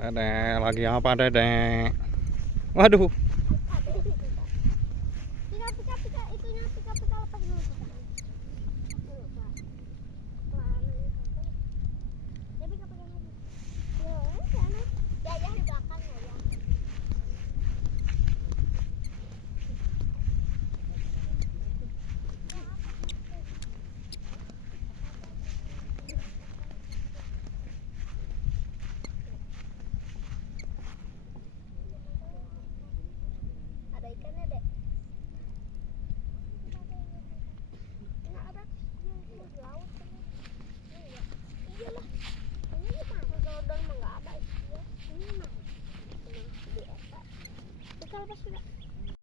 Dedek, lagi apa dedek? Waduh, Pika, itunya pika lepas dulu Pika. Dulu, Pak. Ya pika pegang lagi. Ya, sana. Ya di belakang ya. Ada ikannya, Dek. Nggak ada. Di laut kan. Iya. Iyalah. Ini gimana? Kalau mah nggak ada. Iya. Ini mah. Di apa? Kita lepas juga.